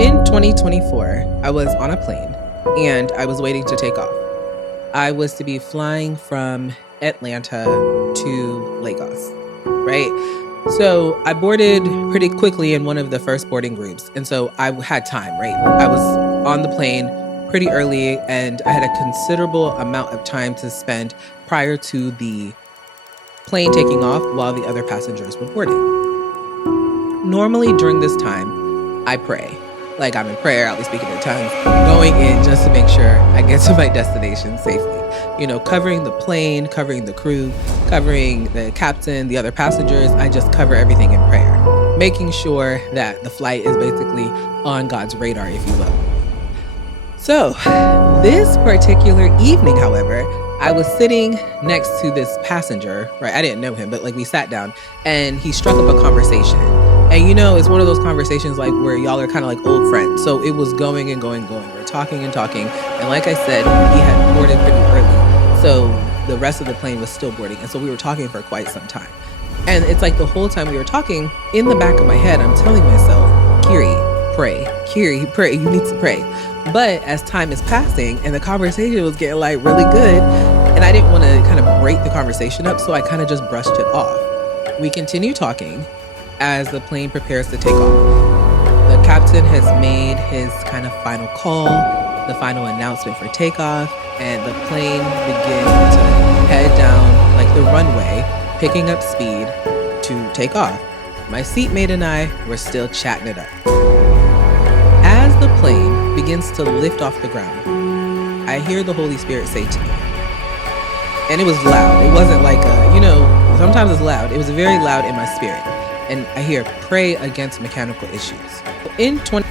In 2024, I was on a plane and I was waiting to take off. I was to be flying from Atlanta to Lagos, right? So I boarded pretty quickly in one of the first boarding groups. And so I had time, right? I was on the plane pretty early and I had a considerable amount of time to spend prior to the plane taking off while the other passengers were boarding. Normally during this time, I pray. Like I'm in prayer, I'll be speaking in tongues, going in just to make sure I get to my destination safely. You know, covering the plane, covering the crew, covering the captain, the other passengers. I just cover everything in prayer, making sure that the flight is basically on God's radar, if you will. So this particular evening, however, I was sitting next to this passenger, right? I didn't know him, but like we sat down and he struck up a conversation. And you know, it's one of those conversations like where y'all are kind of like old friends. So it was going and going. We're talking and talking. And like I said, he had boarded pretty early. So the rest of the plane was still boarding. And so we were talking for quite some time. And it's like the whole time we were talking, in the back of my head, I'm telling myself, Kiri, pray. Kiri, pray. You need to pray. But as time is passing and the conversation was getting like really good, and I didn't want to kind of break the conversation up, so I kind of just brushed it off. We continue talking as the plane prepares to take off. The captain has made his kind of final call, the final announcement for takeoff, and the plane begins to head down like the runway, picking up speed to take off. My seatmate and I were still chatting it up. As the plane begins to lift off the ground, I hear the Holy Spirit say to me, and it was loud. It wasn't like sometimes it's loud. It was very loud in my spirit. And I hear, pray against mechanical issues. In 20